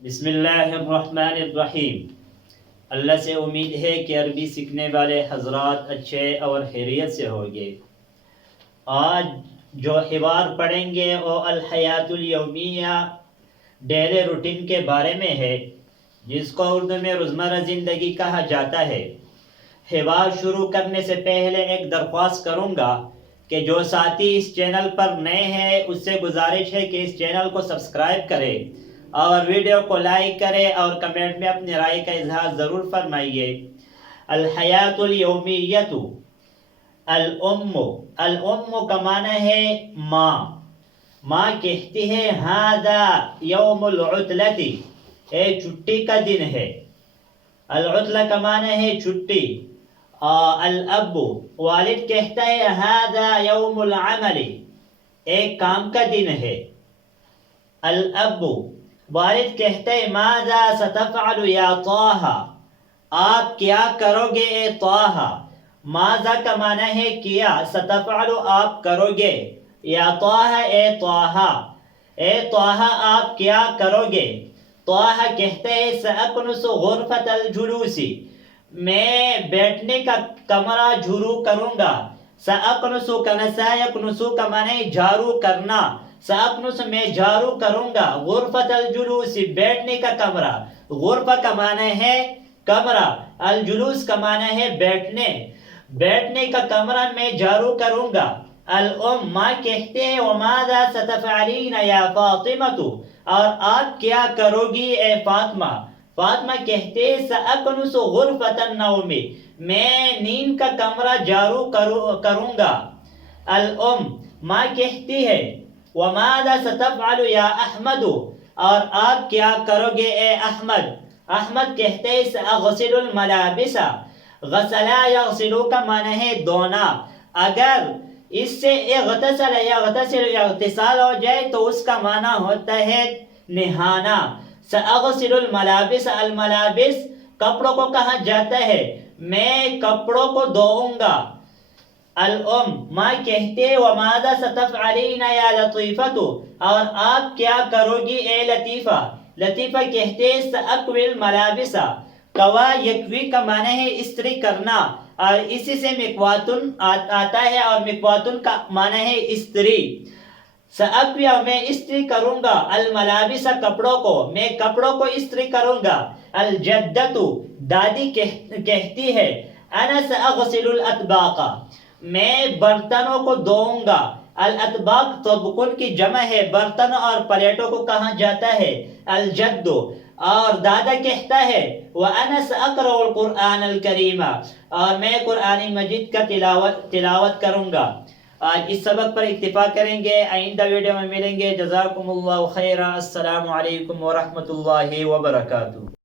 بسم اللہ الرحمن الرحیم۔ اللہ سے امید ہے کہ عربی سیکھنے والے حضرات اچھے اور خیریت سے ہوں گے۔ آج جو حوار پڑھیں گے وہ الحیات الیومیہ ڈیلی روٹین کے بارے میں ہے، جس کو اردو میں روزمرہ زندگی کہا جاتا ہے۔ حوار شروع کرنے سے پہلے ایک درخواست کروں گا کہ جو ساتھی اس چینل پر نئے ہیں اس سے گزارش ہے کہ اس چینل کو سبسکرائب کرے اور ویڈیو کو لائک کرے اور کمنٹ میں اپنی رائے کا اظہار ضرور فرمائیے۔ الحیات الیومیۃ، الام کا معنی ہے ماں۔ ماں کہتی ہے ھذا یوم العطلۃ، چھٹی کا دن ہے۔ العطلہ کا معنی ہے چھٹی۔ الاب، والد کہتا ہے ھذا یوم العمل، ایک کام کا دن ہے۔ الاب، والد کہتے ہیں ماذا ستفعل یا طه، آپ کیا کرو گے اے طه۔ ماذا کا معنی ہے کیا، ستفعل آپ کرو گے، یا طه اے طه، اے طه آپ کیا کرو گے۔ طه کہتے ہیں سأکنس غرفة الجلوس، میں بیٹھنے کا کمرہ جھرو کروں گا۔ سأکنس کنسا یکنسو کا معنی جھاڑو کرنا۔ سأکنس میں جھاڑو کروں گا۔ غرفۃ الجلوس بیٹھنے کا کمرہ، غرفہ کا معنی ہے کمرہ، الجلوس کا معنی ہے بیٹھنے، بیٹھنے کا کمرہ میں جھاڑو کروں گا۔ الام، ماں کہتے ہیں وماذا ستفعلین یا فاطمۃ، اور آپ کیا کرو گی اے فاطمہ۔ فاطمہ کہتے ہیں سأکنس غرفۃ النوم، میں نیند کا کمرہ جھاڑو کروں گا۔ الام، ماں کہتی ہے وماذا ستفعل یا احمد، اور آپ کیا کرو گے اے احمد۔ احمد کہتے ہیں سأغسل الملابس، غسلا یغسلو کا معنی ہے دھونا۔ اگر اس سے اغتسل یغتسل اغتسال ہو جائے تو اس کا معنی ہوتا ہے نہانا۔ سأغسل الملابس، الملابس کپڑوں کو کہا جاتا ہے، میں کپڑوں کو دھوؤں گا۔ الام، ماں کہتے ہیں وماذا ستفعلین یا لطیفۃ، اور آپ کیا کرو گی اے لطیفہ۔ لطیفہ کہتے ہیں سأکوی الملابس، کوا یکوی کا معنی ہے استری کرنا، اور اسی سے مکواتن آتا ہے، اور مکواتن کا معنی ہے استری۔ سأکوی، میں استری کروں گا، الملابس کپڑوں کو، میں کپڑوں کو استری کروں گا۔ الجدۃ، دادی کہتی ہے انا سأغسل الاطباق، میں برتنوں کو دھوؤں گا۔ الاطباق طبقن کی جمع ہے، برتن اور پلیٹوں کو کہا جاتا ہے۔ الجد، اور دادا کہتا ہے وَأَنَا سَأَقْرَأُ الْقُرْآنَ الْكَرِيمَ، اور میں قرآن مجید کا تلاوت کروں گا۔ آج اس سبق پر اکتفا کریں گے، آئندہ ویڈیو میں ملیں گے۔ جزاکم اللہ خیرا، السلام علیکم ورحمۃ اللہ وبرکاتہ۔